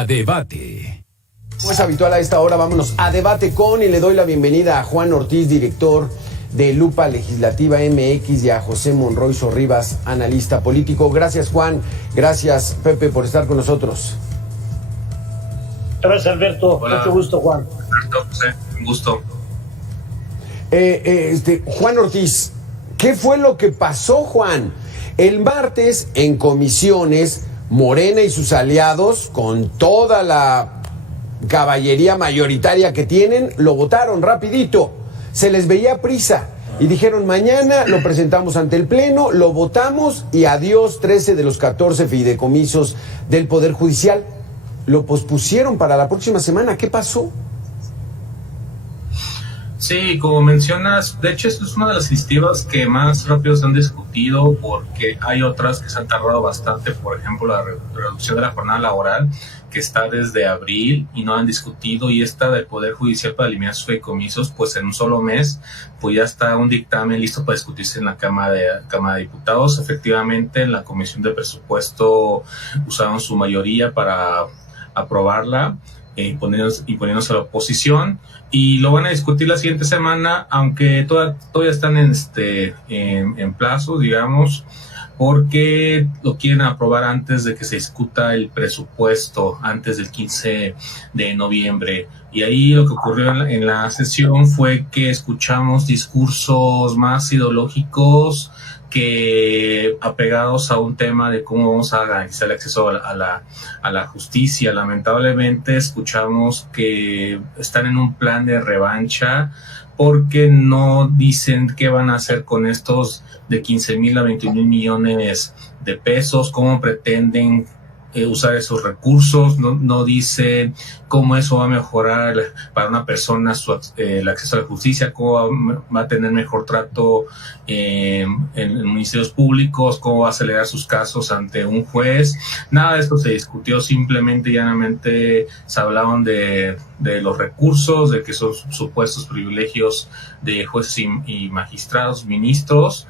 A Debate. Como es habitual a esta hora, vámonos a Debate con, y le doy la bienvenida a Juan Ortiz, director de Lupa Legislativa MX, y a José Monroy Sorribas, analista político. Gracias, Juan. Gracias, Pepe, por estar con nosotros. Gracias, Alberto. Hola. Mucho gusto, Juan. Alberto, José, un gusto. Juan Ortiz, ¿qué fue lo que pasó, Juan? El martes, en comisiones, Morena y sus aliados, con toda la caballería mayoritaria que tienen, lo votaron rapidito. Se les veía prisa y dijeron: mañana lo presentamos ante el Pleno, lo votamos y adiós 13 de los 14 fideicomisos del Poder Judicial. Lo pospusieron para la próxima semana. ¿Qué pasó? Sí, como mencionas, de hecho esto es una de las iniciativas que más rápido se han discutido, porque hay otras que se han tardado bastante. Por ejemplo, la reducción de la jornada laboral, que está desde abril y no han discutido, y esta del Poder Judicial para eliminar sus fideicomisos, pues en un solo mes pues ya está un dictamen listo para discutirse en la Cámara de Diputados. Efectivamente, en la Comisión de Presupuesto usaron su mayoría para aprobarla, imponiéndose a la oposición, y lo van a discutir la siguiente semana, aunque todavía están en plazo, digamos, porque lo quieren aprobar antes de que se discuta el presupuesto, antes del 15 de noviembre. Y ahí lo que ocurrió en la sesión fue que escuchamos discursos más ideológicos que apegados a un tema de cómo vamos a garantizar el acceso a la justicia. Lamentablemente escuchamos que están en un plan de revancha, porque no dicen qué van a hacer con estos de 15,000 a 21,000 millones de pesos, cómo pretenden usar esos recursos. No dicen cómo eso va a mejorar para una persona el acceso a la justicia, cómo va a tener mejor trato en ministerios públicos, cómo va a acelerar sus casos ante un juez. Nada de esto se discutió. Simplemente y llanamente se hablaban de los recursos, de que son supuestos privilegios de jueces y magistrados, ministros,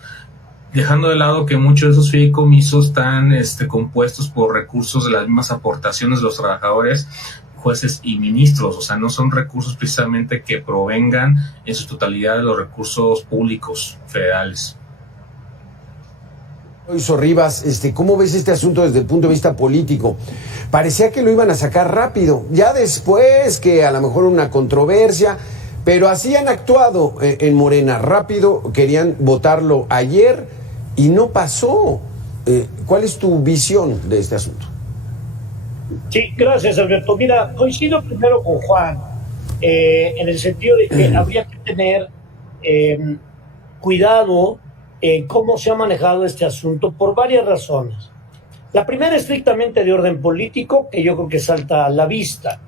dejando de lado que muchos de esos fideicomisos están compuestos por recursos de las mismas aportaciones de los trabajadores, jueces y ministros. O sea, no son recursos precisamente que provengan en su totalidad de los recursos públicos federales. Sorribas, ¿cómo ves este asunto desde el punto de vista político? Parecía que lo iban a sacar rápido, ya después que a lo mejor una controversia, pero así han actuado en Morena, rápido, querían votarlo ayer y no pasó. ¿Cuál es tu visión de este asunto? Sí, gracias, Alberto. Mira, coincido primero con Juan, en el sentido de que habría que tener cuidado en cómo se ha manejado este asunto por varias razones. La primera, estrictamente de orden político, que yo creo que salta a la vista.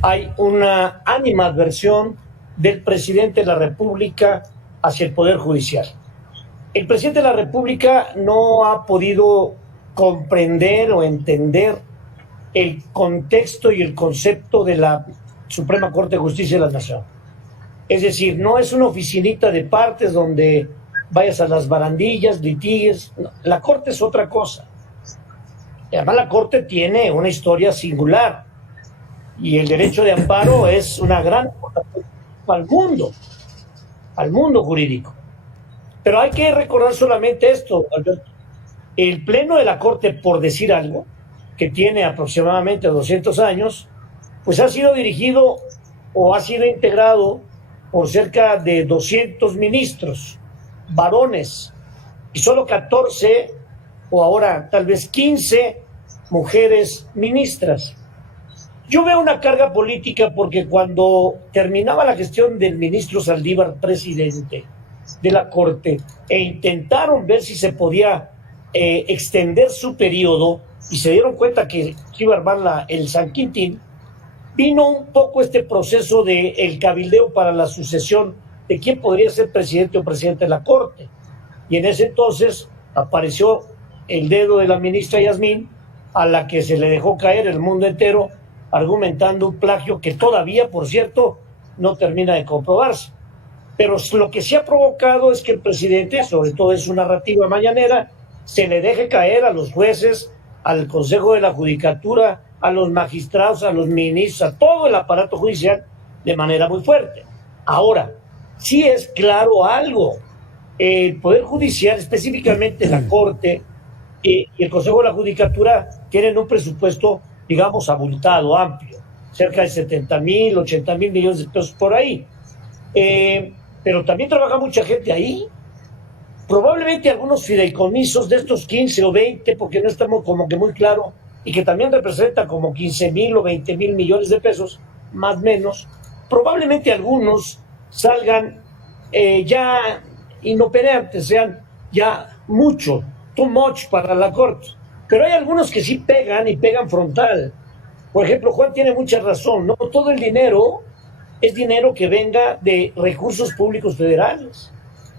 Hay una animadversión del presidente de la República hacia el Poder Judicial. El presidente de la República no ha podido comprender o entender el contexto y el concepto de la Suprema Corte de Justicia de la Nación. Es decir, no es una oficinita de partes donde vayas a las barandillas, litigues. No, la Corte es otra cosa. Además, la Corte tiene una historia singular, y el derecho de amparo es una gran aportación al mundo jurídico. Pero hay que recordar solamente esto, Alberto. El Pleno de la Corte, por decir algo, que tiene aproximadamente 200 años, pues ha sido dirigido o ha sido integrado por cerca de 200 ministros, varones, y solo 14, o ahora tal vez 15, mujeres ministras. Yo veo una carga política, porque cuando terminaba la gestión del ministro Saldívar, presidente de la Corte, e intentaron ver si se podía extender su periodo, y se dieron cuenta que iba a armar el San Quintín, vino un poco este proceso del cabildeo para la sucesión de quién podría ser presidente o presidente de la Corte. Y en ese entonces apareció el dedo de la ministra Yasmín, a la que se le dejó caer el mundo entero, argumentando un plagio que todavía, por cierto, no termina de comprobarse. Pero lo que se ha provocado es que el presidente, sobre todo en su narrativa mañanera, se le deje caer a los jueces, al Consejo de la Judicatura, a los magistrados, a los ministros, a todo el aparato judicial de manera muy fuerte. Ahora, sí es claro algo, el Poder Judicial, específicamente la Corte y el Consejo de la Judicatura, tienen un presupuesto, digamos, abultado, amplio, cerca de 70,000, 80,000 millones de pesos por ahí. Pero también trabaja mucha gente ahí. Probablemente algunos fideicomisos de estos 15 o 20, porque no estamos como que muy claro, y que también representa como 15,000 o 20,000 millones de pesos, más o menos, probablemente algunos salgan ya inoperantes, sean ya mucho, too much para la Corte. Pero hay algunos que sí pegan y pegan frontal. Por ejemplo, Juan tiene mucha razón, no todo el dinero es dinero que venga de recursos públicos federales.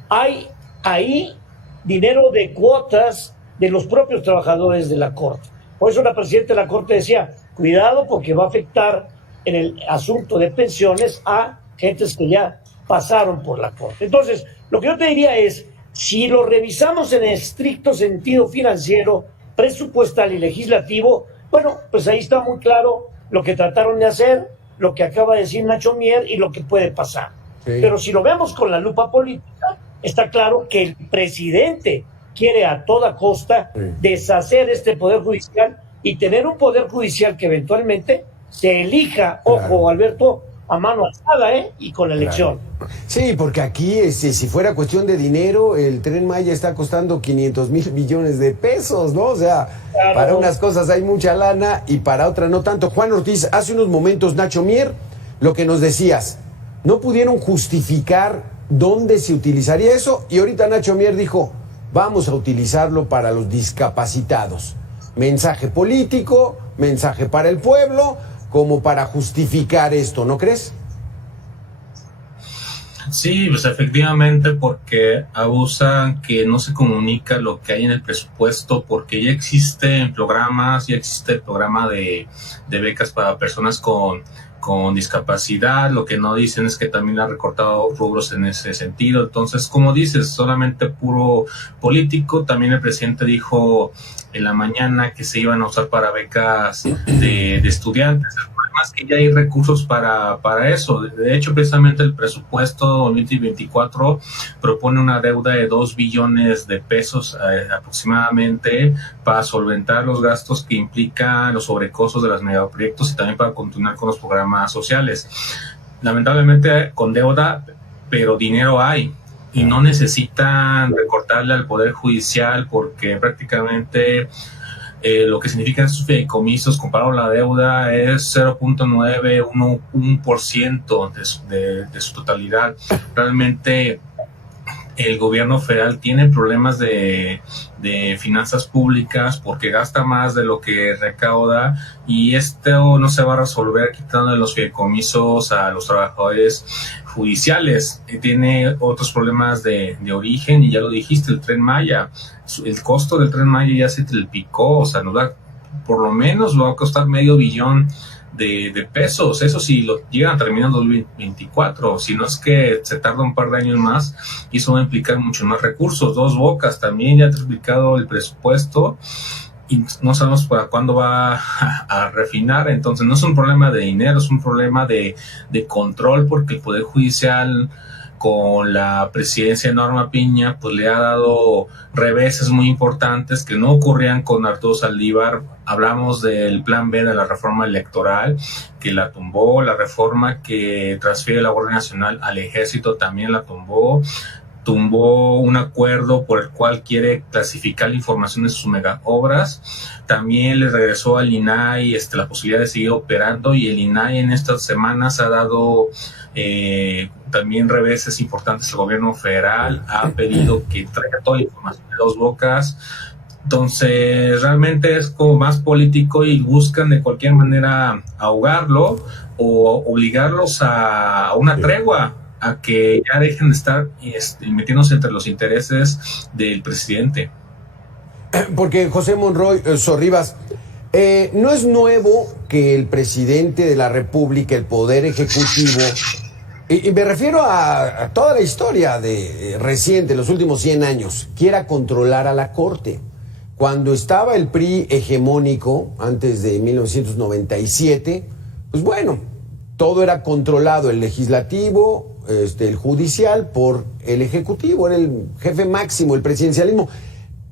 Hay ahí dinero de cuotas de los propios trabajadores de la Corte. Por eso la presidenta de la Corte decía, cuidado porque va a afectar en el asunto de pensiones a gentes que ya pasaron por la Corte. Entonces, lo que yo te diría es, si lo revisamos en estricto sentido financiero, presupuestal y legislativo, bueno, pues ahí está muy claro lo que trataron de hacer, lo que acaba de decir Nacho Mier y lo que puede pasar. Sí. Pero si lo vemos con la lupa política, está claro que el presidente quiere a toda costa deshacer este Poder Judicial y tener un Poder Judicial que eventualmente se elija, ojo, Alberto, a mano alzada, y con la elección. Sí, porque aquí, si fuera cuestión de dinero, el Tren Maya está costando 500,000 millones de pesos, ¿no? O sea, para unas cosas hay mucha lana y para otras no tanto. Juan Ortiz, hace unos momentos, Nacho Mier, lo que nos decías, no pudieron justificar dónde se utilizaría eso, y ahorita Nacho Mier dijo, vamos a utilizarlo para los discapacitados. Mensaje político, mensaje para el pueblo, como para justificar esto, ¿no crees? Sí, pues efectivamente, porque abusan que no se comunica lo que hay en el presupuesto, porque ya existen programas, ya existe el programa de becas para personas con discapacidad. Lo que no dicen es que también ha recortado rubros en ese sentido. Entonces, como dices, solamente puro político. También el presidente dijo en la mañana que se iban a usar para becas de estudiantes. El problema es que ya hay recursos para eso. De hecho, precisamente el presupuesto 2024 propone una deuda de 2 billones de pesos aproximadamente para solventar los gastos que implican los sobrecostos de los megaproyectos y también para continuar con los programas sociales. Lamentablemente con deuda, pero dinero hay. Y no necesitan recortarle al Poder Judicial porque prácticamente lo que significan esos fideicomisos comparado a la deuda es 0.911% de su totalidad. Realmente el gobierno federal tiene problemas de finanzas públicas porque gasta más de lo que recauda, y esto no se va a resolver quitando los fideicomisos a los trabajadores judiciales. Tiene otros problemas de origen, y ya lo dijiste, el Tren Maya. El costo del Tren Maya ya se triplicó, o sea, por lo menos va a costar $500 millones de pesos. Eso sí lo llegan a terminar en 2024, si no es que se tarda un par de años más, y eso va a implicar mucho más recursos. Dos Bocas también ya ha triplicado el presupuesto y no sabemos para cuándo va a refinar. Entonces no es un problema de dinero, es un problema de control, porque el Poder Judicial con la presidencia de Norma Piña pues le ha dado reveses muy importantes que no ocurrían con Arturo Saldívar. Hablamos del plan B de la reforma electoral, que la tumbó, la reforma que transfiere la Guardia Nacional al Ejército también la tumbó un acuerdo por el cual quiere clasificar la información de sus mega obras. También le regresó al INAI la posibilidad de seguir operando, y el INAI en estas semanas ha dado también reveses importantes. El gobierno federal ha pedido que traiga toda la información de Dos Bocas. Entonces realmente es como más político, y buscan de cualquier manera ahogarlo o obligarlos a una tregua, a que ya dejen de estar metiéndose entre los intereses del presidente. Porque José Monroy, Sorribas, no es nuevo que el presidente de la República, el Poder Ejecutivo, y me refiero a toda la historia reciente, los últimos 100 años, quiera controlar a la Corte. cuando estaba el PRI hegemónico, antes de 1997, pues bueno, todo era controlado, el legislativo, el judicial, por el ejecutivo, era el jefe máximo, el presidencialismo.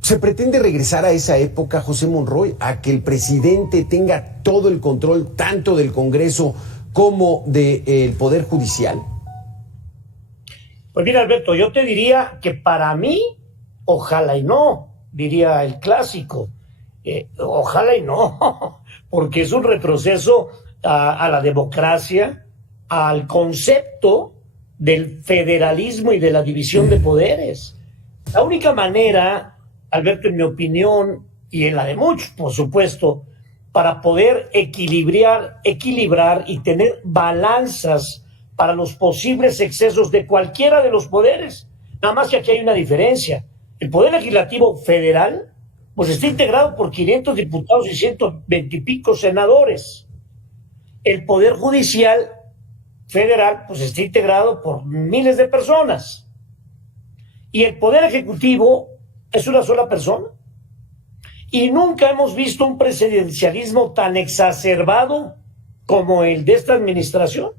¿Se pretende regresar a esa época, José Monroy, a que el presidente tenga todo el control, tanto del Congreso como del Poder Judicial? Pues mira, Alberto, yo te diría que para mí, ojalá y no, diría el clásico. Ojalá y no, porque es un retroceso a la democracia, al concepto del federalismo y de la división de poderes. La única manera, Alberto, en mi opinión, y en la de muchos, por supuesto, para poder equilibrar y tener balanzas para los posibles excesos de cualquiera de los poderes. Nada más que aquí hay una diferencia. El Poder Legislativo Federal pues está integrado por 500 diputados y 120 y pico senadores. El Poder Judicial Federal pues está integrado por miles de personas. Y el Poder Ejecutivo es una sola persona. Y nunca hemos visto un presidencialismo tan exacerbado como el de esta administración.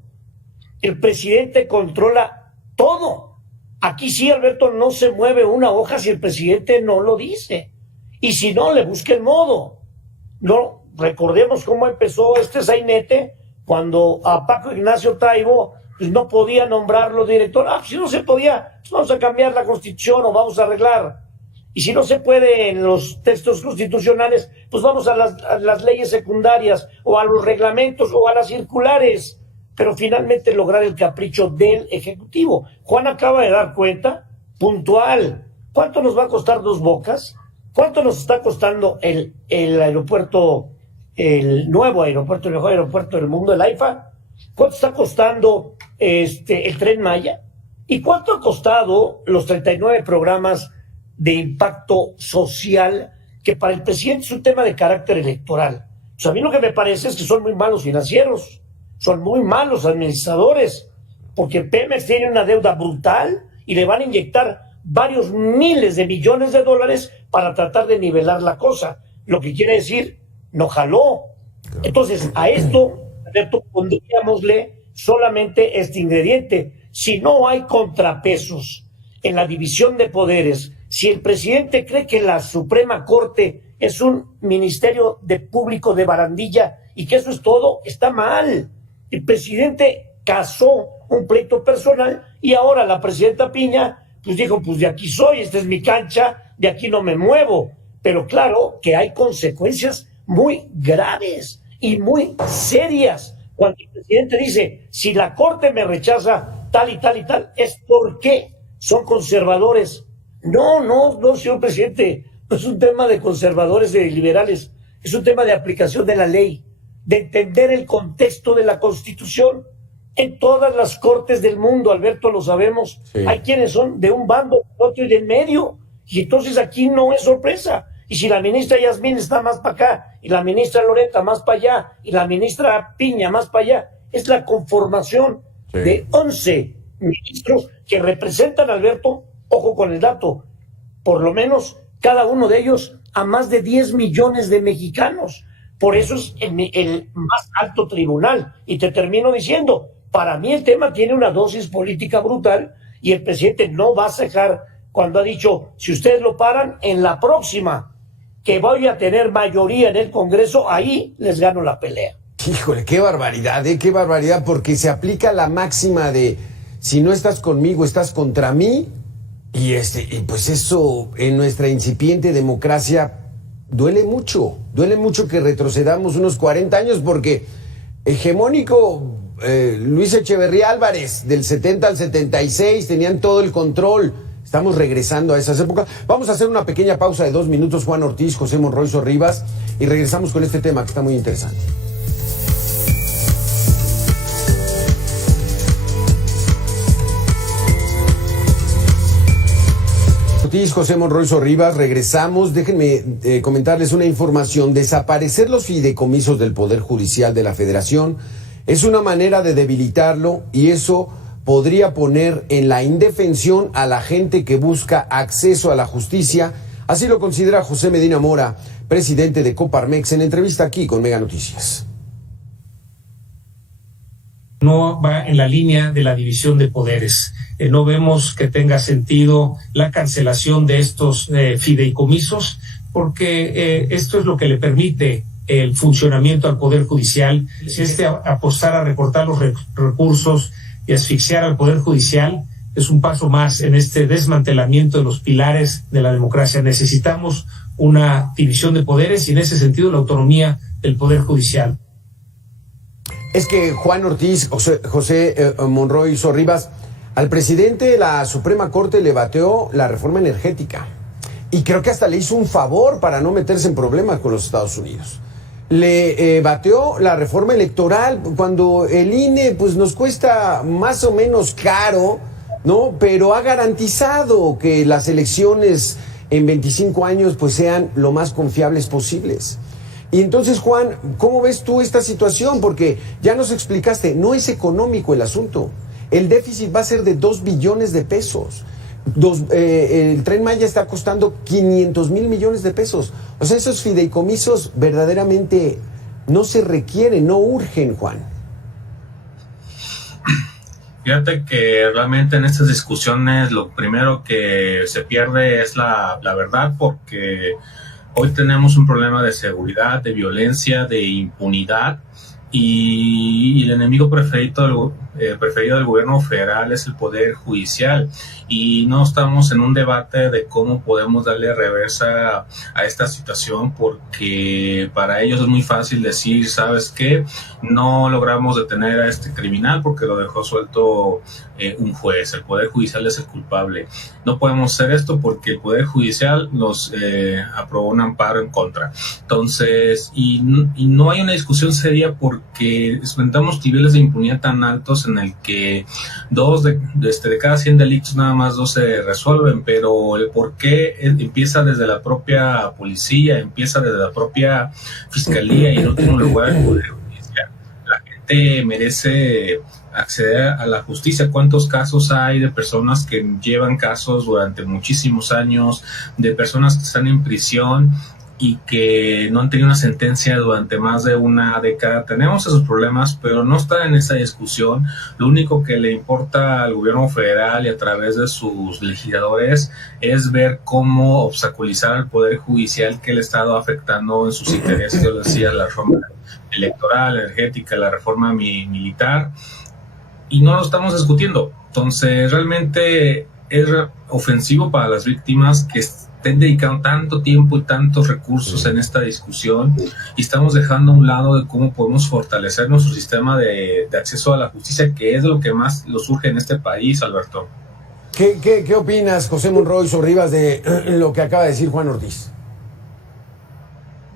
El presidente controla todo. Aquí sí, Alberto, no se mueve una hoja si el presidente no lo dice. Y si no, le busque el modo. No, recordemos cómo empezó este sainete cuando a Paco Ignacio Taibo pues no podía nombrarlo director. Si no se podía, pues vamos a cambiar la Constitución o vamos a arreglar. Y si no se puede en los textos constitucionales, pues vamos a las leyes secundarias o a los reglamentos o a las circulares. Pero finalmente lograr el capricho del Ejecutivo. Juan acaba de dar cuenta, puntual, ¿cuánto nos va a costar Dos Bocas? ¿Cuánto nos está costando el aeropuerto, el nuevo aeropuerto, el mejor aeropuerto del mundo, el AIFA? ¿Cuánto está costando el Tren Maya? ¿Y cuánto ha costado los 39 programas de impacto social que para el presidente es un tema de carácter electoral? Pues a mí lo que me parece es que son muy malos financieros. Son muy malos administradores, porque Pemex tiene una deuda brutal y le van a inyectar varios miles de millones de dólares para tratar de nivelar la cosa. Lo que quiere decir, no jaló. Entonces, a esto, pondríamosle solamente este ingrediente. Si no hay contrapesos en la división de poderes, si el presidente cree que la Suprema Corte es un ministerio de público de barandilla y que eso es todo, está mal. El presidente casó un pleito personal y ahora la presidenta Piña pues dijo, pues de aquí soy, esta es mi cancha, de aquí no me muevo. Pero claro que hay consecuencias muy graves y muy serias. Cuando el presidente dice, si la Corte me rechaza tal y tal y tal, es porque son conservadores. No, señor presidente, no es un tema de conservadores y de liberales, es un tema de aplicación de la ley, de entender el contexto de la Constitución. En todas las cortes del mundo, Alberto, lo sabemos, sí. Hay quienes son de un bando, otro y del medio, y entonces aquí no es sorpresa. Y si la ministra Yasmín está más para acá, y la ministra Loreta más para allá, y la ministra Piña más para allá, es la conformación de 11 ministros que representan, Alberto, ojo con el dato, por lo menos cada uno de ellos a más de 10 millones de mexicanos. Por eso es el más alto tribunal. Y te termino diciendo, para mí el tema tiene una dosis política brutal y el presidente no va a cejar cuando ha dicho, si ustedes lo paran, en la próxima que voy a tener mayoría en el Congreso, ahí les gano la pelea. Híjole, qué barbaridad, qué barbaridad, porque se aplica la máxima de si no estás conmigo, estás contra mí. Y pues eso en nuestra incipiente democracia duele mucho que retrocedamos unos 40 años, porque hegemónico Luis Echeverría Álvarez, del 70 al 76, tenían todo el control. Estamos regresando a esas épocas. Vamos a hacer una pequeña pausa de 2 minutos, Juan Ortiz, José Monroy Sorribas, y regresamos con este tema que está muy interesante. José Monroy Sorribas, regresamos. Déjenme comentarles una información. Desaparecer los fideicomisos del Poder Judicial de la Federación es una manera de debilitarlo, y eso podría poner en la indefensión a la gente que busca acceso a la justicia, Así lo considera José Medina Mora, presidente de Coparmex, en entrevista aquí con Mega Noticias. No va en la línea de la división de poderes. No vemos que tenga sentido la cancelación de estos fideicomisos, porque esto es lo que le permite el funcionamiento al Poder Judicial. Si apostar a recortar los recursos y asfixiar al Poder Judicial es un paso más en este desmantelamiento de los pilares de la democracia. Necesitamos una división de poderes y en ese sentido la autonomía del Poder Judicial. Es que Juan Ortiz, José Monroy Sorribas, al presidente de la Suprema Corte le bateó la reforma energética. Y creo que hasta le hizo un favor para no meterse en problemas con los Estados Unidos. Le bateó la reforma electoral cuando el INE pues nos cuesta más o menos caro, ¿no? Pero ha garantizado que las elecciones en 25 años pues sean lo más confiables posibles. Y entonces, Juan, ¿cómo ves tú esta situación? Porque ya nos explicaste, no es económico el asunto. El déficit va a ser de 2 billones de pesos. El Tren Maya está costando 500 mil millones de pesos. O sea, esos fideicomisos verdaderamente no se requieren, no urgen, Juan. Fíjate que realmente en estas discusiones lo primero que se pierde es la verdad, porque hoy tenemos un problema de seguridad, de violencia, de impunidad, y el enemigo preferido del gobierno federal es el Poder Judicial, y no estamos en un debate de cómo podemos darle reversa a esta situación, porque para ellos es muy fácil decir, ¿sabes qué? No logramos detener a este criminal porque lo dejó suelto un juez, el Poder Judicial es el culpable. No podemos hacer esto porque el Poder Judicial nos aprobó un amparo en contra. Entonces, y no hay una discusión seria porque enfrentamos niveles de impunidad tan altos en el que de cada 100 delitos nada más 2 se resuelven, pero el por qué empieza desde la propia policía, empieza desde la propia fiscalía y en último lugar el Poder Judicial. La gente merece acceder a la justicia. ¿Cuántos casos hay de personas que llevan casos durante muchísimos años, de personas que están en prisión y que no han tenido una sentencia durante más de una década? Tenemos esos problemas, pero no están en esa discusión. Lo único que le importa al gobierno federal y a través de sus legisladores es ver cómo obstaculizar al Poder Judicial que le ha estado afectando en sus intereses. Yo decía, la reforma electoral, energética, la reforma militar, y no lo estamos discutiendo. Entonces, realmente es ofensivo para las víctimas que estén dedicando tanto tiempo y tantos recursos en esta discusión, y estamos dejando a un lado de cómo podemos fortalecer nuestro sistema de acceso a la justicia, que es lo que más lo surge en este país, Alberto. ¿Qué opinas, José Monroy Sorribas, de lo que acaba de decir Juan Ortiz?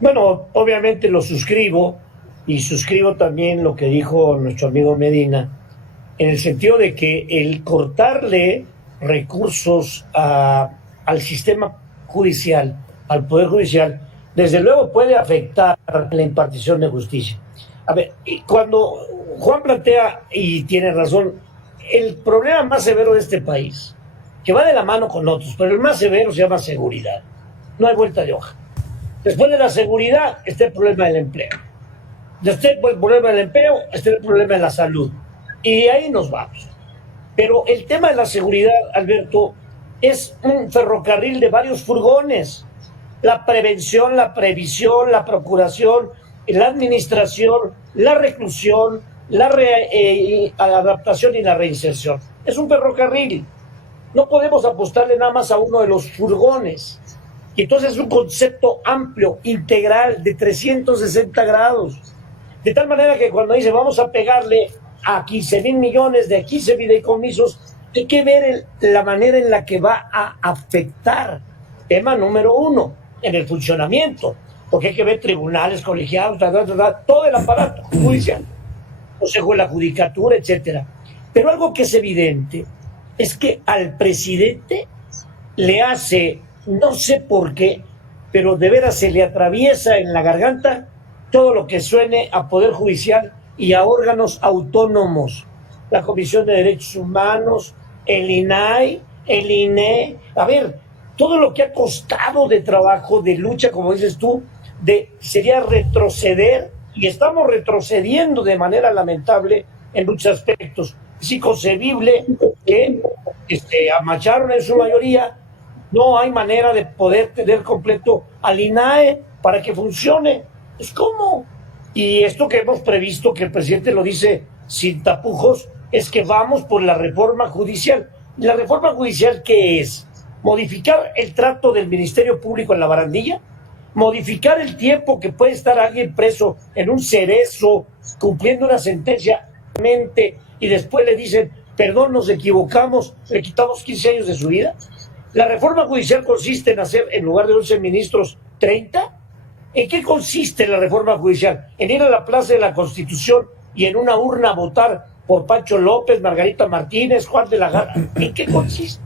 Bueno, obviamente lo suscribo, y suscribo también lo que dijo nuestro amigo Medina, en el sentido de que el cortarle recursos al sistema judicial, al Poder Judicial, desde luego puede afectar la impartición de justicia. A ver, cuando Juan plantea, y tiene razón, el problema más severo de este país, que va de la mano con otros, pero el más severo se llama seguridad. No hay vuelta de hoja. Después de la seguridad está el problema del empleo. Después del problema del empleo está el problema de la salud. Y de ahí nos vamos. Pero el tema de la seguridad, Alberto, es un ferrocarril de varios furgones. La prevención, la previsión, la procuración, la administración, la reclusión, la adaptación y la reinserción. Es un ferrocarril. No podemos apostarle nada más a uno de los furgones. Y entonces es un concepto amplio, integral, de 360 grados. De tal manera que cuando dice vamos a pegarle a 15,000 millones de 15 fideicomisos, hay que ver la manera en la que va a afectar. Tema número 1, en el funcionamiento, porque hay que ver tribunales, colegiados, todo el aparato judicial, Consejo de la Judicatura, etcétera. Pero algo que es evidente es que al presidente le hace, no sé por qué, pero de veras se le atraviesa en la garganta todo lo que suene a Poder Judicial y a órganos autónomos, la Comisión de Derechos Humanos, el INAI, el INE. A ver, todo lo que ha costado de trabajo, de lucha, como dices tú, sería retroceder, y estamos retrocediendo de manera lamentable en muchos aspectos. Es inconcebible que amacharon en su mayoría. No hay manera de poder tener completo al INAE para que funcione. Es como. Y esto que hemos previsto, que el presidente lo dice sin tapujos, es que vamos por la reforma judicial. ¿La reforma judicial qué es? Modificar el trato del Ministerio Público en la barandilla, modificar el tiempo que puede estar alguien preso en un cerezo cumpliendo una sentencia y después le dicen, perdón, nos equivocamos, le quitamos 15 años de su vida. La reforma judicial consiste en hacer, en lugar de 11 ministros, 30. ¿En qué consiste la reforma judicial? En ir a la Plaza de la Constitución y en una urna votar por Pancho López, Margarita Martínez, Juan de la Garza. ¿En qué consiste?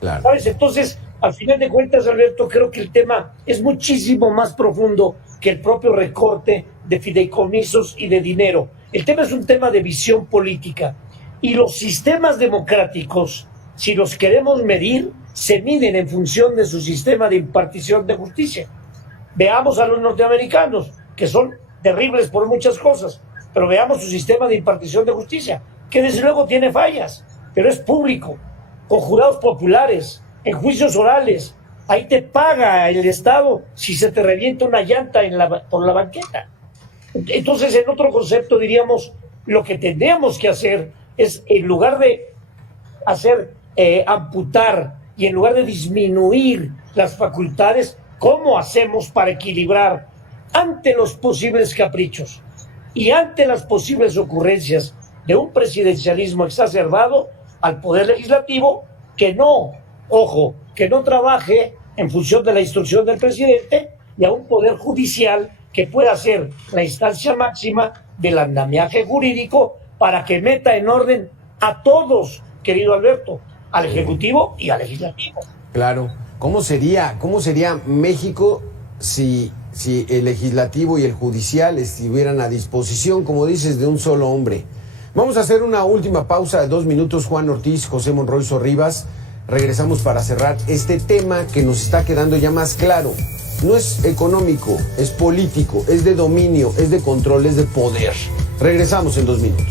Claro. ¿Sabes? Entonces, al final de cuentas, Alberto, creo que el tema es muchísimo más profundo que el propio recorte de fideicomisos y de dinero. El tema es un tema de visión política. Y los sistemas democráticos, si los queremos medir, se miden en función de su sistema de impartición de justicia. Veamos a los norteamericanos, que son terribles por muchas cosas, pero veamos su sistema de impartición de justicia, que desde luego tiene fallas, pero es público, con jurados populares, en juicios orales. Ahí te paga el Estado si se te revienta una llanta por la banqueta. Entonces, en otro concepto diríamos, lo que tendríamos que hacer es, en lugar de amputar y en lugar de disminuir las facultades, ¿cómo hacemos para equilibrar ante los posibles caprichos y ante las posibles ocurrencias de un presidencialismo exacerbado al Poder Legislativo que no trabaje en función de la instrucción del presidente, y a un Poder Judicial que pueda ser la instancia máxima del andamiaje jurídico para que meta en orden a todos, querido Alberto, al Ejecutivo y al Legislativo? Claro. ¿Cómo sería México si el Legislativo y el Judicial estuvieran a disposición, como dices, de un solo hombre? Vamos a hacer una última pausa de 2 minutos. Juan Ortiz, José Monroy Sorribas. Regresamos para cerrar este tema que nos está quedando ya más claro. No es económico, es político, es de dominio, es de control, es de poder. Regresamos en 2 minutos.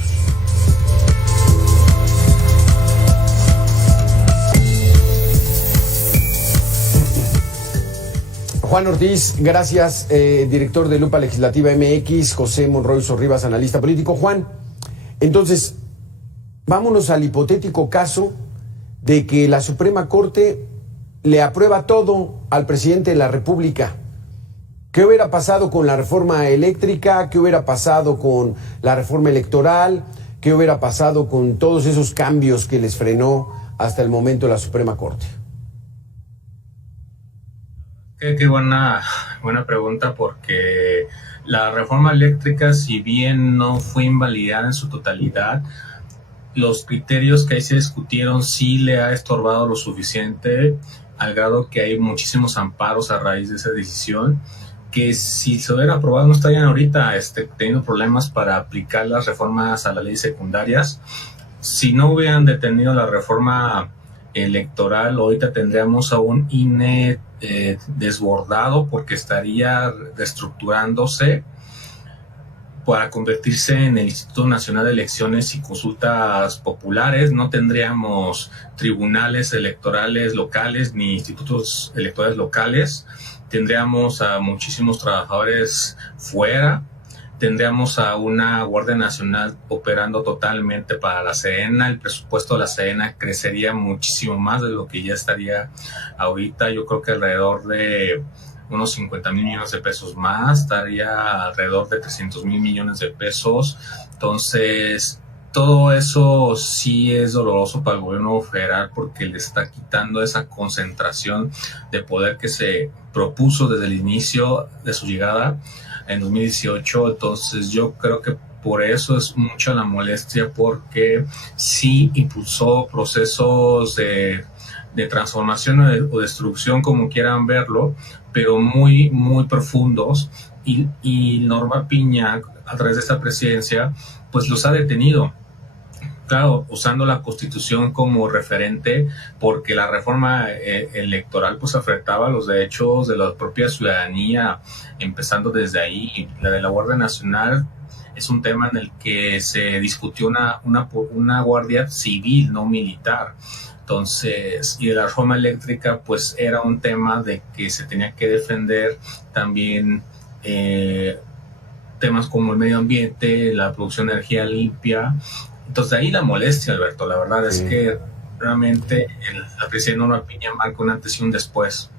Juan Ortiz, gracias, director de Lupa Legislativa MX, José Monroy Sorribas, analista político. Juan, entonces, vámonos al hipotético caso de que la Suprema Corte le aprueba todo al presidente de la República. ¿Qué hubiera pasado con la reforma eléctrica? ¿Qué hubiera pasado con la reforma electoral? ¿Qué hubiera pasado con todos esos cambios que les frenó hasta el momento la Suprema Corte? Qué buena pregunta, porque la reforma eléctrica, si bien no fue invalidada en su totalidad, los criterios que ahí se discutieron sí le ha estorbado lo suficiente, al grado que hay muchísimos amparos a raíz de esa decisión, que si se hubiera aprobado no estarían ahorita teniendo problemas para aplicar las reformas a las leyes secundarias. Si no hubieran detenido la reforma electoral, ahorita tendríamos a un INE desbordado, porque estaría reestructurándose para convertirse en el Instituto Nacional de Elecciones y Consultas Populares. No tendríamos tribunales electorales locales ni institutos electorales locales. Tendríamos a muchísimos trabajadores fuera. Tendríamos a una Guardia Nacional operando totalmente para la Sedena. El presupuesto de la Sedena crecería muchísimo más de lo que ya estaría ahorita. Yo creo que alrededor de unos 50,000 millones de pesos más, estaría alrededor de 300,000 millones de pesos. Entonces, todo eso sí es doloroso para el gobierno federal, porque le está quitando esa concentración de poder que se propuso desde el inicio de su llegada en 2018. Entonces, yo creo que por eso es mucha la molestia, porque sí impulsó procesos de transformación o destrucción, como quieran verlo, pero muy, muy profundos, y Norma Piña, a través de esta presidencia, pues los ha detenido. claro, usando la Constitución como referente, porque la reforma electoral pues afectaba los derechos de la propia ciudadanía, empezando desde ahí. La de la Guardia Nacional es un tema en el que se discutió una guardia civil, no militar. Entonces, y de la reforma eléctrica, pues era un tema de que se tenía que defender también temas como el medio ambiente, la producción de energía limpia. Entonces, de ahí la molestia, Alberto. La verdad es que realmente la presidencia Norma Piña marca un antes y un después.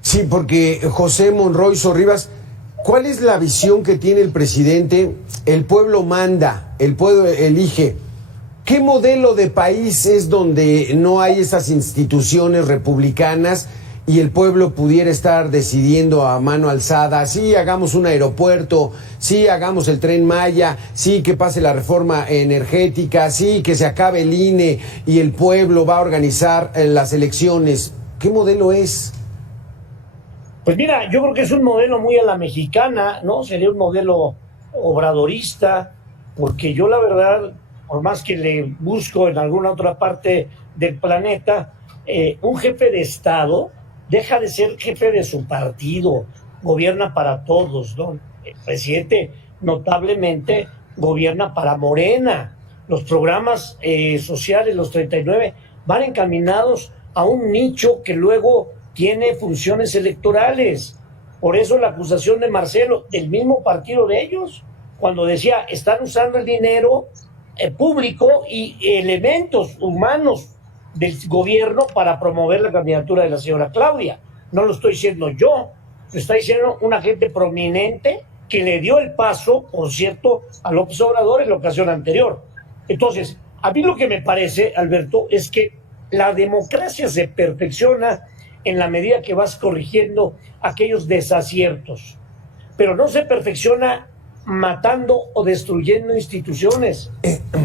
Sí, porque José Monroy Sorribas, ¿cuál es la visión que tiene el presidente? El pueblo manda, el pueblo elige. ¿Qué modelo de país es donde no hay esas instituciones republicanas y el pueblo pudiera estar decidiendo a mano alzada? Sí, hagamos un aeropuerto, sí, hagamos el Tren Maya, sí, que pase la reforma energética, sí, que se acabe el INE y el pueblo va a organizar las elecciones. ¿Qué modelo es? Pues mira, yo creo que es un modelo muy a la mexicana, ¿no? Sería un modelo obradorista, porque yo la verdad, por más que le busco en alguna otra parte del planeta, un jefe de Estado deja de ser jefe de su partido, gobierna para todos, ¿no? El presidente notablemente gobierna para Morena. Los programas sociales, los 39, van encaminados a un nicho que luego tiene funciones electorales. Por eso la acusación de Marcelo, del mismo partido de ellos, cuando decía, están usando el dinero público y elementos humanos del gobierno para promover la candidatura de la señora Claudia. No lo estoy diciendo yo, lo está diciendo un agente prominente que le dio el paso, por cierto, a López Obrador en la ocasión anterior. Entonces, a mí lo que me parece, Alberto, es que la democracia se perfecciona en la medida que vas corrigiendo aquellos desaciertos, pero no se perfecciona matando o destruyendo instituciones.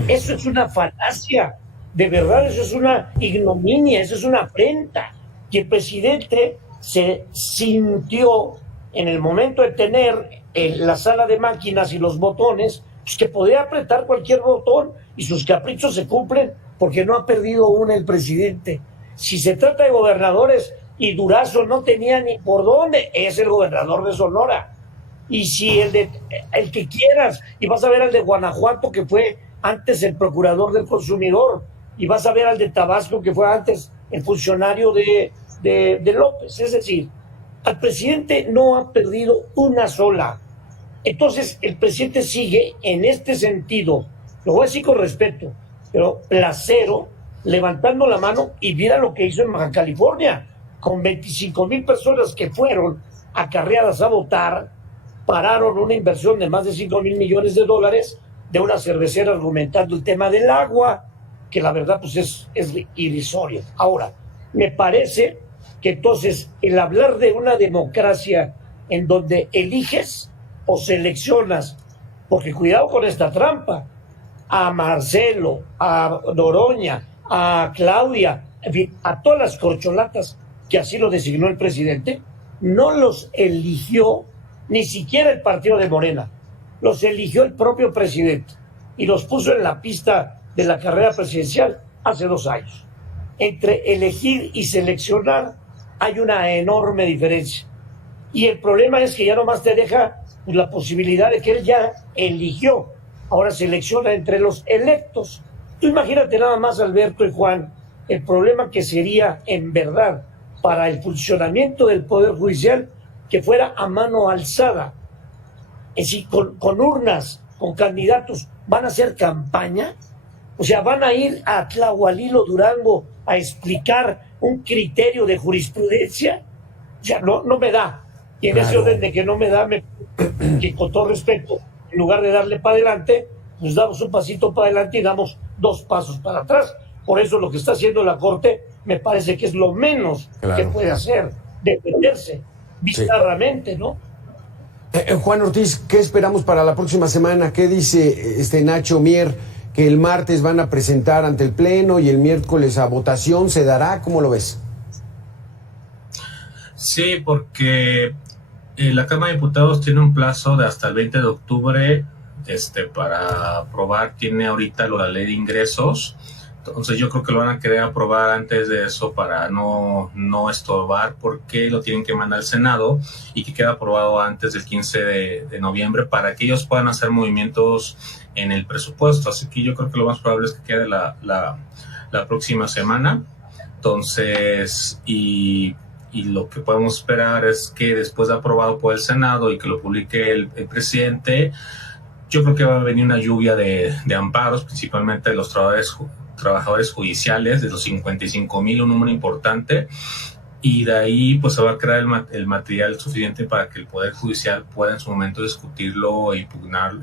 Eso es una falacia, de verdad, eso es una ignominia, eso es una afrenta. Y el presidente se sintió en el momento de tener la sala de máquinas y los botones, pues que podía apretar cualquier botón y sus caprichos se cumplen porque no ha perdido una el presidente. Si se trata de gobernadores, y Durazo no tenía ni por dónde, es el gobernador de Sonora. Y si el que quieras, y vas a ver al de Guanajuato, que fue antes el procurador del consumidor, y vas a ver al de Tabasco, que fue antes el funcionario de López. Es decir, al presidente no ha perdido una sola. Entonces, el presidente sigue en este sentido, lo voy a decir con respeto, pero placero, levantando la mano, y mira lo que hizo en Baja California, con 25,000 personas que fueron acarreadas a votar, pararon una inversión de más de 5,000 millones de dólares de una cervecera argumentando el tema del agua, que la verdad pues es irrisorio. Ahora, me parece que entonces el hablar de una democracia en donde eliges o seleccionas, porque cuidado con esta trampa, a Marcelo, a Noroña, a Claudia, en fin, a todas las corcholatas que así lo designó el presidente, no los eligió ni siquiera el partido de Morena, los eligió el propio presidente y los puso en la pista de la carrera presidencial hace 2 años. Entre elegir y seleccionar hay una enorme diferencia. Y el problema es que ya nomás te deja pues, la posibilidad de que él ya eligió. Ahora selecciona entre los electos. Tú imagínate nada más, Alberto y Juan, el problema que sería en verdad para el funcionamiento del Poder Judicial que fuera a mano alzada. Es decir, con urnas, con candidatos, ¿van a hacer campaña? O sea, ¿van a ir a Tlahualilo, Durango, a explicar un criterio de jurisprudencia? O sea, no me da. Y en ese orden de que no me da, que con todo respeto, en lugar de darle para adelante, pues damos un pasito para adelante y damos 2 pasos para atrás. Por eso lo que está haciendo la Corte me parece que es lo menos que puede hacer, defenderse bizarramente, ¿no? Juan Ortiz, ¿qué esperamos para la próxima semana? ¿Qué dice Nacho Mier? Que el martes van a presentar ante el Pleno y el miércoles a votación. ¿Se dará? ¿Cómo lo ves? Sí, porque la Cámara de Diputados tiene un plazo de hasta el 20 de octubre para aprobar tiene ahorita la ley de ingresos. Entonces yo creo que lo van a querer aprobar antes de eso para no estorbar, porque lo tienen que mandar al Senado y que queda aprobado antes del 15 de noviembre para que ellos puedan hacer movimientos en el presupuesto. Así que yo creo que lo más probable es que quede la próxima semana. Entonces, y lo que podemos esperar es que después de aprobado por el Senado y que lo publique el presidente, yo creo que va a venir una lluvia de amparos, principalmente de los trabajadores judiciales, de los 55,000, un número importante, y de ahí pues se va a crear el material suficiente para que el Poder Judicial pueda en su momento discutirlo e impugnar,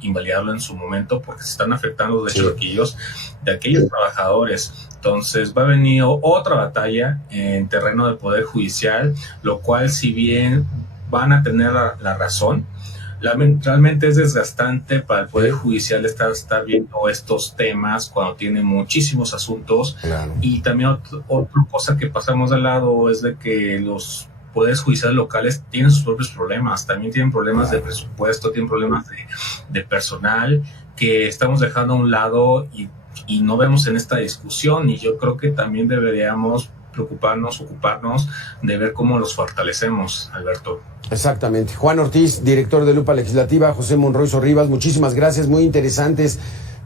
invalidarlo en su momento, porque se están afectando los derechos de aquellos trabajadores. Entonces va a venir otra batalla en terreno del Poder Judicial, lo cual, si bien van a tener la razón, realmente es desgastante para el Poder Judicial estar viendo estos temas cuando tiene muchísimos asuntos. Claro. Y también otra cosa que pasamos de lado es de que los poderes judiciales locales tienen sus propios problemas, también tienen problemas de presupuesto, tienen problemas de personal que estamos dejando a un lado y no vemos en esta discusión, y yo creo que también deberíamos ocuparnos de ver cómo los fortalecemos, Alberto. Exactamente. Juan Ortiz, director de Lupa Legislativa, José Monroy Sorribas, muchísimas gracias, muy interesantes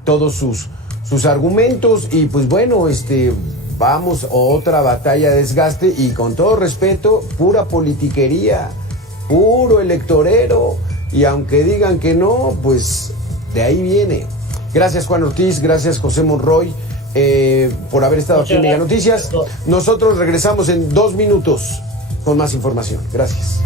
todos sus argumentos, y pues bueno, vamos a otra batalla de desgaste, y con todo respeto, pura politiquería, puro electorero, y aunque digan que no, pues de ahí viene. Gracias, Juan Ortiz, gracias, José Monroy, por haber estado aquí en Mega Noticias. Nosotros regresamos en 2 minutos con más información. Gracias.